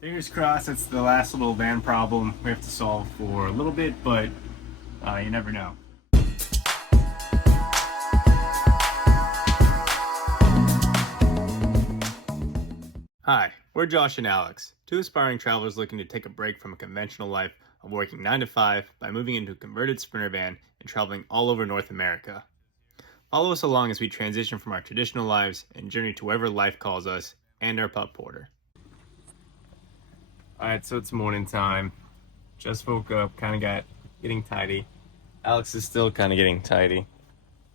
Fingers crossed it's the last little van problem we have to solve for a little bit, but you never know. Hi, we're Josh and Alex, two aspiring travelers looking to take a break from a conventional life of working 9 to 5 by moving into a converted Sprinter van and traveling all over North America. Follow us along as we transition from our traditional lives and journey to wherever life calls us and our pup Porter. Alright, so it's morning time. Just woke up, kind of getting tidy. Alex is still kind of getting tidy.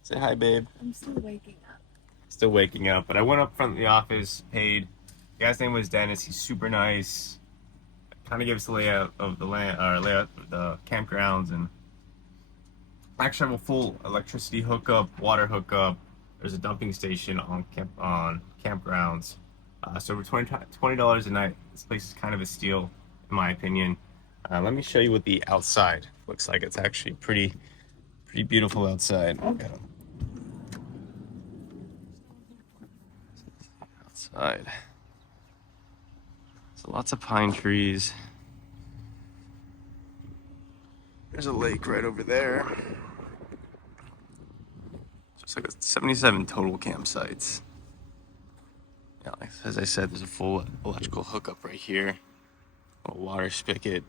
Say hi, babe. I'm still waking up. Still waking up, but I went up front of the office, paid. The guy's name was Dennis. He's super nice. Kind of gave us the layout of the layout of the campgrounds, and actually have a full electricity hookup, water hookup. There's a dumping station on campgrounds. So for $20 a night, this place is kind of a steal, in my opinion. Let me show you what the outside looks like. It's actually pretty beautiful outside. Outside. So lots of pine trees. There's a lake right over there. Just like 77 total campsites. Yeah, as I said, there's a full electrical hookup right here. A water spigot.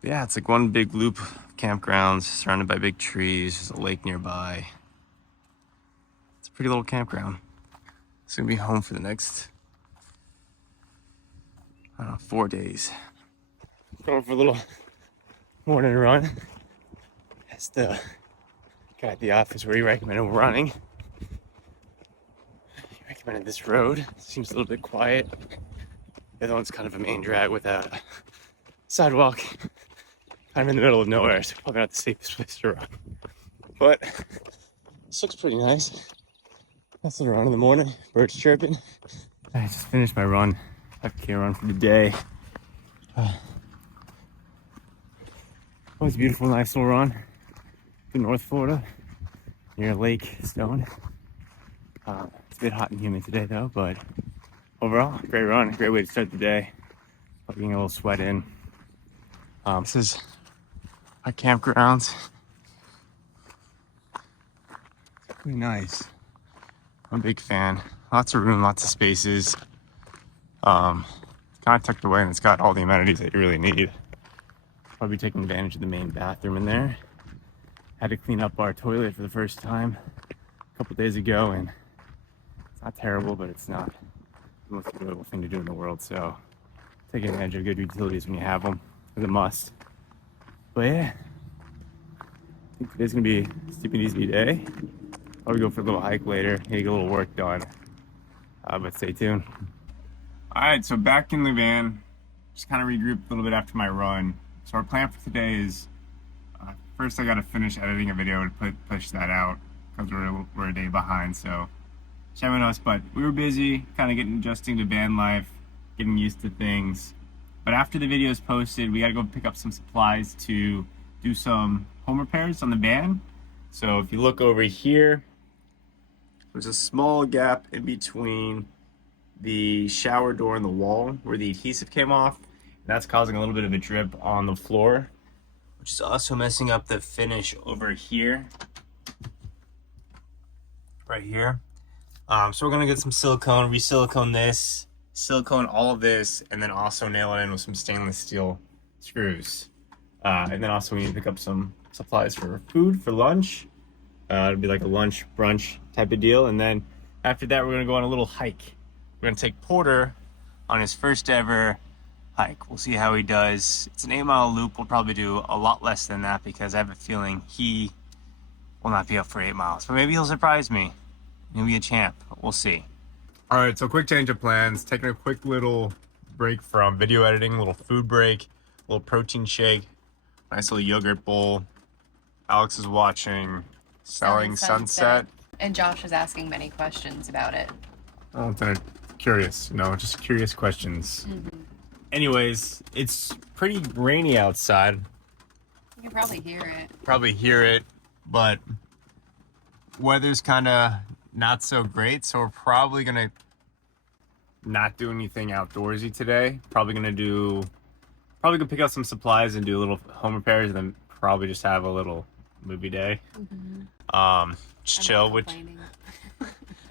But yeah, it's like one big loop of campgrounds surrounded by big trees. There's a lake nearby. It's a pretty little campground. It's gonna be home for the next, 4 days. Going for a little morning run. That's the guy at the office where he recommended running. He recommended this road. It seems a little bit quiet. The other one's kind of a main drag with a sidewalk. I'm in the middle of nowhere, so probably not the safest place to run. But this looks pretty nice. Nice little run in the morning. Birds chirping. I just finished my run. 5K run for the day. Always a beautiful, nice little run to North Florida near Lake Stone. It's a bit hot and humid today though, but overall, great run, great way to start the day. Getting a little sweat in. This is our campgrounds. Pretty nice. I'm a big fan. Lots of room, lots of spaces. Kind of tucked away, and it's got all the amenities that you really need. Probably taking advantage of the main bathroom in there. Had to clean up our toilet for the first time a couple days ago, and it's not terrible, but it's not the most enjoyable thing to do in the world. So taking advantage of good utilities when you have them is a must. But yeah, I think today's gonna be a super easy day. Probably go for a little hike later, maybe get a little work done. But stay tuned. All right, so back in the van, just kind of regrouped a little bit after my run. So our plan for today is, first I got to finish editing a video to push that out because we're a day behind. So shame on us, but we were busy, kind of adjusting to van life, getting used to things. But after the video is posted, we got to go pick up some supplies to do some home repairs on the van. So if you look over here, there's a small gap in between the shower door and the wall where the adhesive came off. That's causing a little bit of a drip on the floor, which is also messing up the finish over here, right here. So we're gonna get some silicone, re-silicone this, silicone all of this, and then also nail it in with some stainless steel screws. And then also we need to pick up some supplies for food for lunch. It'll be like a lunch brunch type of deal. And then after that, we're gonna go on a little hike. We're gonna take Porter on his first ever hike. We'll see how he does. It's an 8-mile loop. We'll probably do a lot less than that because I have a feeling he will not be up for 8 miles. But maybe he'll surprise me. He'll be a champ. We'll see. All right, so quick change of plans. Taking a quick little break from video editing, a little food break, a little protein shake, nice little yogurt bowl. Alex is watching Selling Sunset. And Josh is asking many questions about it. Oh, they're curious, just curious questions. Mm-hmm. Anyways, it's pretty rainy outside. You can probably hear it. But weather's kind of not so great, so we're probably gonna not do anything outdoorsy today. Probably gonna pick up some supplies and do a little home repairs, and then probably just have a little movie day. Just chill, which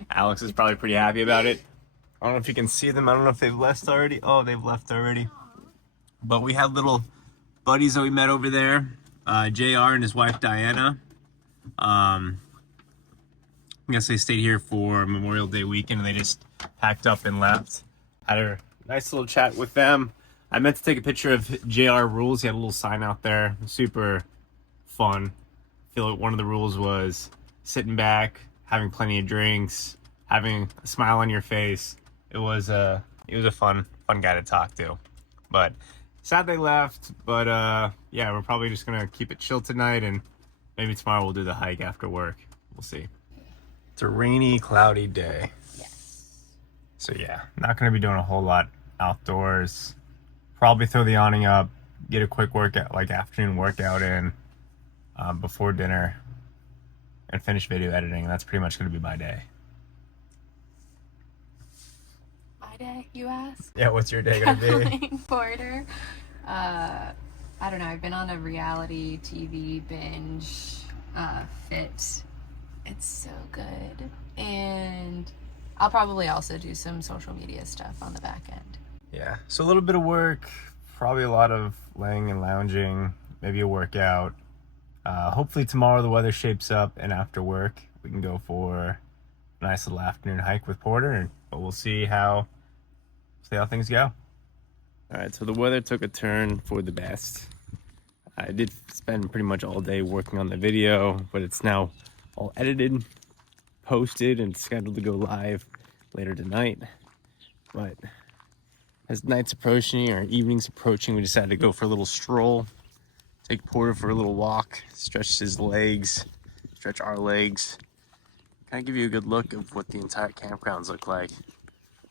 Alex is probably pretty happy about it. I don't know if you can see them. I don't know if they've left already. Oh, they've left already. But we have little buddies that we met over there. JR and his wife Diana. I guess they stayed here for Memorial Day weekend and they just packed up and left. Had a nice little chat with them. I meant to take a picture of JR rules. He had a little sign out there. Super fun. I feel like one of the rules was sitting back, having plenty of drinks, having a smile on your face. It was a fun guy to talk to. But sad they left, but yeah, we're probably just gonna keep it chill tonight, and maybe tomorrow we'll do the hike after work. We'll see. It's a rainy, cloudy day. Yes. So yeah, not gonna be doing a whole lot outdoors. Probably throw the awning up, get a quick workout, like afternoon workout in before dinner, and finish video editing. That's pretty much gonna be my day. My day, you ask? Yeah, what's your day gonna be? Traveling Porter. I don't know. I've been on a reality TV binge. Fit. It's so good, and I'll probably also do some social media stuff on the back end. Yeah, so a little bit of work, probably a lot of laying and lounging, maybe a workout. Hopefully tomorrow the weather shapes up, and after work we can go for a nice little afternoon hike with Porter. But we'll see how things go. All right, so the weather took a turn for the best. I did spend pretty much all day working on the video, but it's now all edited, posted, and scheduled to go live later tonight. But as night's approaching or evening's approaching, we decided to go for a little stroll, take Porter for a little walk, stretch his legs, stretch our legs, kind of give you a good look of what the entire campgrounds look like.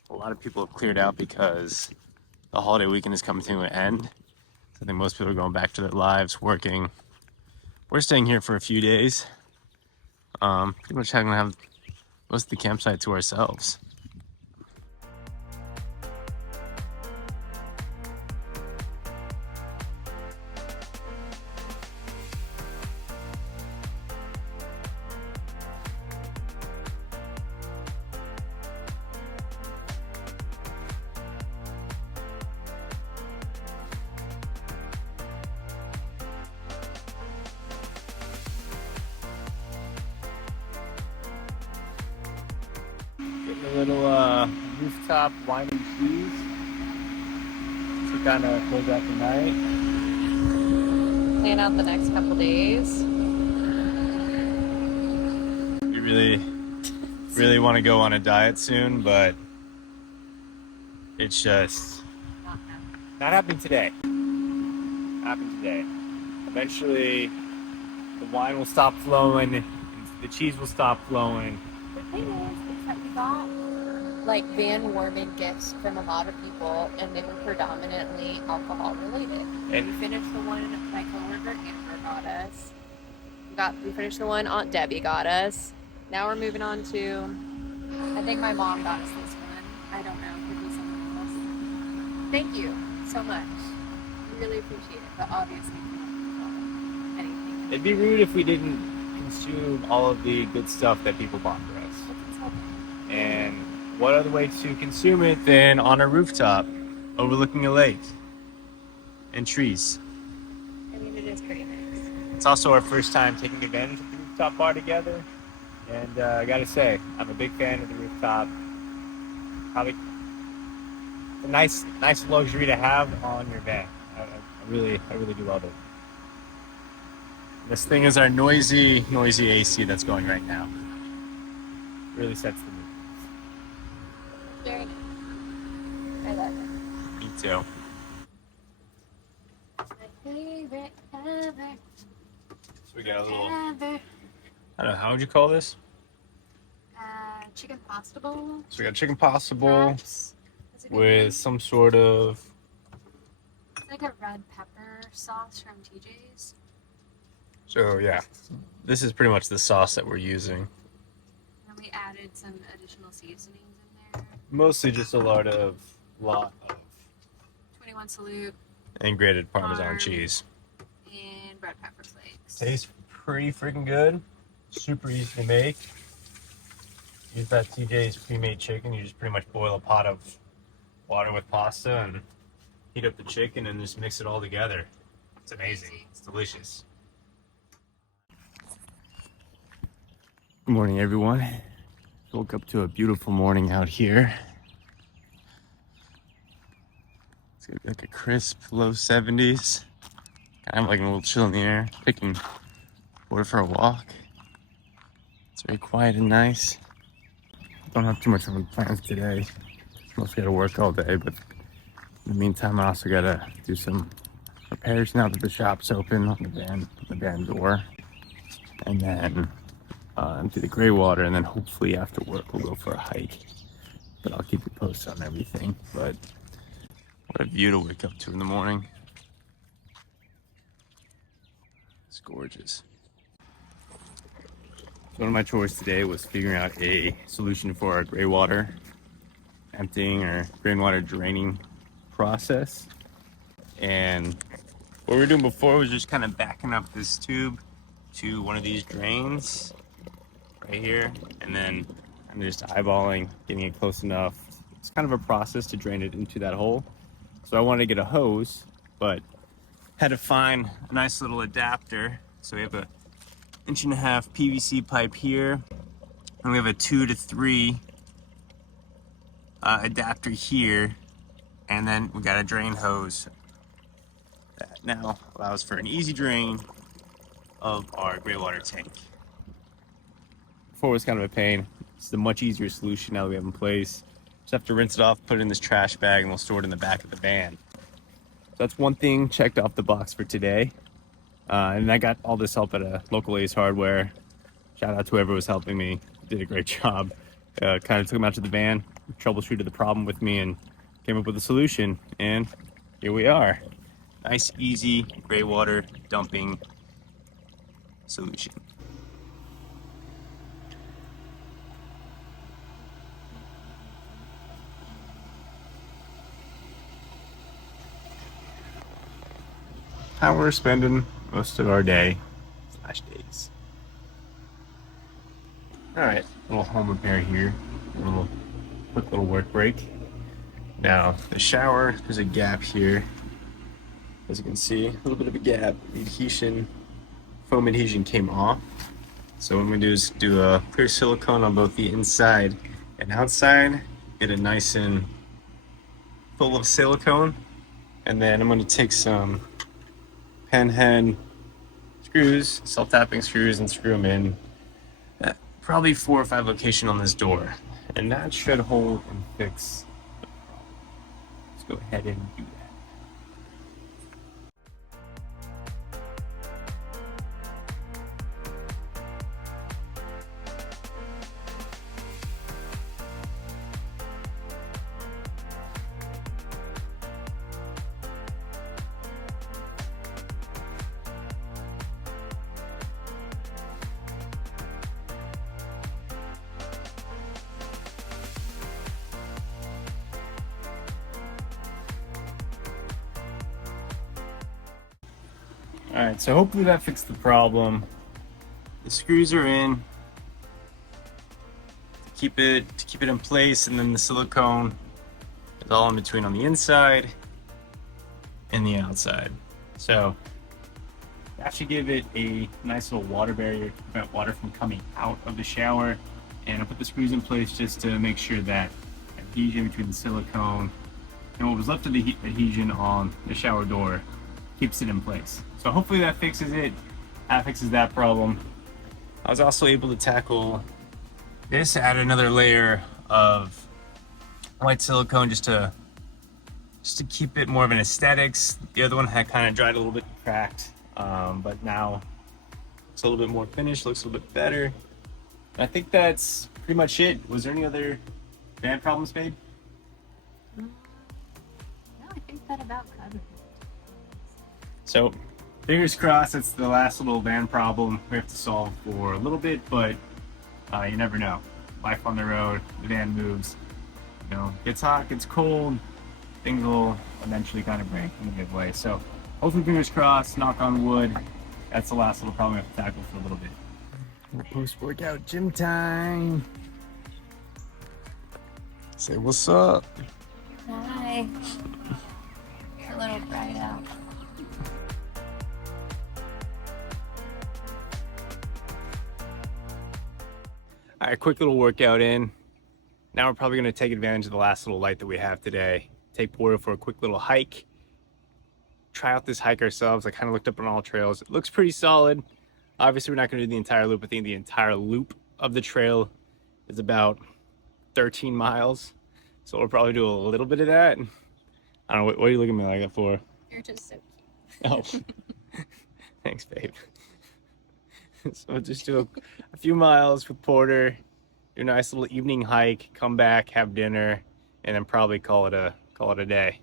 A lot of people have cleared out because the holiday weekend is coming to an end. So I think most people are going back to their lives, working. We're staying here for a few days. Pretty much having to have most of the campsite to ourselves. Getting a little rooftop wine and cheese to kind of close out the night. Plan out the next couple days. We really want to go on a diet soon, but it's just not happening today. Eventually, the wine will stop flowing, and the cheese will stop flowing. The thing is that we got like van warming gifts from a lot of people, and they were predominantly alcohol related. And we finished the one my coworker Amber got us. We finished the one Aunt Debbie got us. Now we're moving on to, I think my mom got us this one. I don't know, could be someone else. Thank you so much. We really appreciate it, but obviously anything. It'd be rude if we didn't consume all of the good stuff that people bought for us. And what other way to consume it than on a rooftop overlooking a lake and trees? I mean, it is pretty nice. It's also our first time taking advantage of the rooftop bar together. And I gotta say, I'm a big fan of the rooftop. Probably a nice luxury to have on your van. I really do love it. This thing is our noisy AC that's going right now. Really sets the mood. Very nice. I love it. Me too. My favorite ever. So we got a little, Ever. I don't know, how would you call this? Chicken pasta bowl. So we got chicken pasta bowl Perhaps. That's a good with one. some sort of, It's like a red pepper sauce from TJ's. so yeah, this is pretty much the sauce that we're using. And we added some additional seasonings in there. Mostly just a lot of 21 Salute and grated Parmesan Parm. cheese. and red pepper flakes. Tastes pretty freaking good. Super easy to make. Use that TJ's pre-made chicken. You just pretty much boil a pot of water with pasta and heat up the chicken and just mix it all together. It's amazing. It's delicious. Good morning, everyone. Woke up to a beautiful morning out here. It's gonna be like a crisp low 70s. Kind of like a little chill in the air. Picking board for a walk. It's very quiet and nice. Don't have too much on the plans today. Mostly gotta work all day, but in the meantime, I also gotta do some repairs now that the shop's open on the van door. And then empty the gray water, and then hopefully after work we'll go for a hike. But I'll keep you posted on everything. But what a view to wake up to in the morning. It's gorgeous. So one of my chores today was figuring out a solution for our gray water emptying or rainwater draining process. And what we were doing before was just kind of backing up this tube to one of these drains right here, and then I'm just eyeballing, getting it close enough. It's kind of a process to drain it into that hole. So I wanted to get a hose, but had to find a nice little adapter. So we have a 1.5 inch PVC pipe here, and we have a 2 to 3 adapter here, and then we got a drain hose that now allows for an easy drain of our gray water tank. Before it was kind of a pain. It's a much easier solution now that we have in place. Just have to rinse it off, put it in this trash bag, and we'll store it in the back of the van. So that's one thing checked off the box for today. And I got all this help at a local Ace Hardware. Shout out to whoever was helping me. Did a great job. Kind of took them out to the van, troubleshooted the problem with me, and came up with a solution. And here we are. Nice, easy gray water dumping solution. How we're spending most of our day / days. Alright, little home repair here. Quick little work break. Now, the shower, there's a gap here. As you can see, a little bit of a gap. The adhesion, foam adhesion came off. So what I'm gonna do is do a clear silicone on both the inside and outside. Get it nice and full of silicone. And then I'm gonna take some pen head screws, self-tapping screws, and screw them in at probably 4 or 5 locations on this door. And that should hold and fix the problem. Let's go ahead and do that. Alright, so hopefully that fixed the problem. The screws are in to keep it in place, and then the silicone is all in between on the inside and the outside. So that should give it a nice little water barrier to prevent water from coming out of the shower. And I put the screws in place just to make sure that adhesion between the silicone and what was left of the adhesion on the shower door keeps it in place. So hopefully that fixes it. That fixes that problem. I was also able to tackle this, add another layer of white silicone just to keep it more of an aesthetics. The other one had kind of dried a little bit, cracked, but now it's a little bit more finished, looks a little bit better. And I think that's pretty much it. Was there any other van problems, babe? No, I think that about covered it. So, fingers crossed, it's the last little van problem we have to solve for a little bit, but you never know. Life on the road, the van moves, You know, gets hot, gets cold, things will eventually kind of break and give way. So hopefully, fingers crossed, knock on wood, that's the last little problem we have to tackle for a little bit. Post-workout gym time. Say what's up. Hi. You're a little bright out. All right, quick little workout in. Now we're probably gonna take advantage of the last little light that we have today. Take Porter for a quick little hike. Try out this hike ourselves. I kind of looked up on all trails. It looks pretty solid. Obviously, we're not gonna do the entire loop. I think the entire loop of the trail is about 13 miles. So we'll probably do a little bit of that. I don't know, what are you looking at me like that for? You're just so cute. Oh, thanks, babe. So we'll just do a few miles with Porter, do a nice little evening hike, come back, have dinner, and then probably call it a day.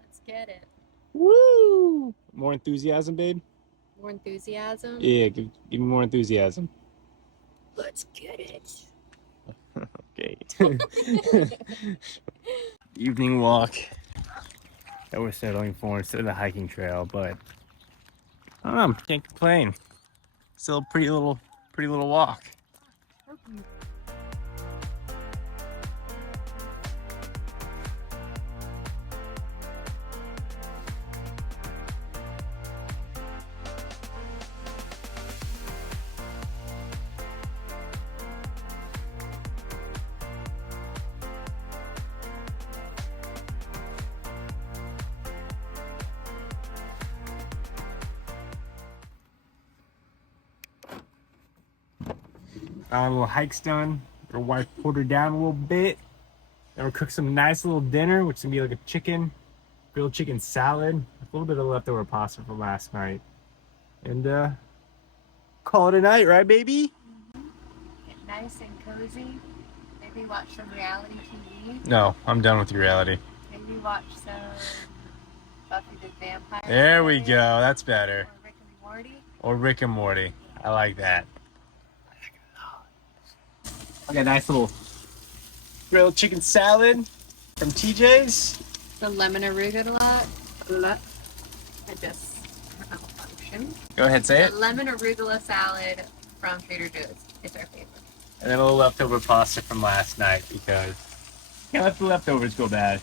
Let's get it. Woo! More enthusiasm, babe? More enthusiasm? Yeah, give me more enthusiasm. Let's get it. Okay. Evening walk that we're settling for instead of the hiking trail, but I don't know, can't complain. Still a pretty little walk. Our little hike's done. We'll wipe Porter down a little bit. Then we'll cook some nice little dinner, which is gonna be like a grilled chicken salad, a little bit of leftover pasta from last night. And call it a night, right, baby? Get nice and cozy. Maybe watch some reality TV. No, I'm done with reality. Maybe watch some Buffy the Vampire There we Slayer, go. That's better. or Rick and Morty. Or Rick and Morty. I like that. I got a nice little grilled chicken salad from TJ's. The lemon arugula. I just malfunction. Go ahead, say it. The lemon arugula salad from Trader Joe's. It's our favorite. And then a little leftover pasta from last night because can't let the leftovers go bad.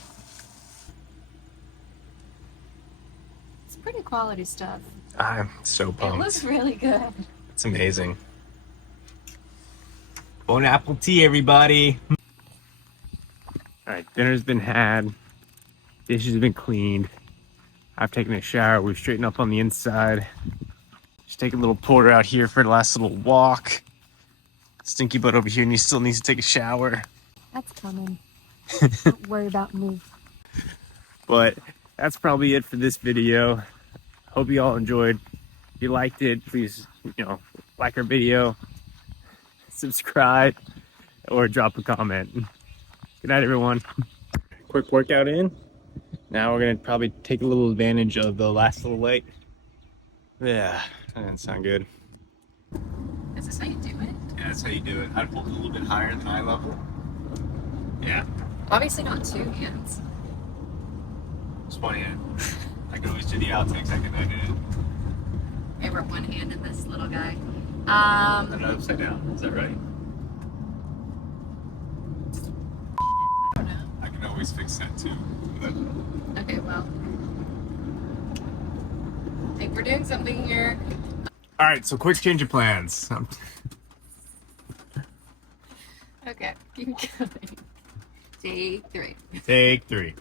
It's pretty quality stuff. I'm so It pumped. looks really good. It's amazing. Bon appetit, everybody. All right, dinner's been had. Dishes have been cleaned. I've taken a shower. We've straightened up on the inside. Just take a little Porter out here for the last little walk. Stinky butt over here and he still needs to take a shower. That's coming. Don't worry about me. But that's probably it for this video. Hope you all enjoyed. If you liked it, please, like our video, subscribe, or drop a comment. Good night, everyone. Quick workout in. Now we're gonna probably take a little advantage of the last little light. Yeah, that didn't sound good. Is this how you do it? Yeah, that's how you do it. I'd hold it a little bit higher than eye level. Yeah. Obviously not two hands. It's funny. I could always do the outtakes. I can edit it. I wrote one hand in this little guy. And upside down. Is that right? I don't know. I can always fix that too. But... Okay, well. I think we're doing something here. All right, so quick change of plans. Okay, keep going. Take 3. Take 3.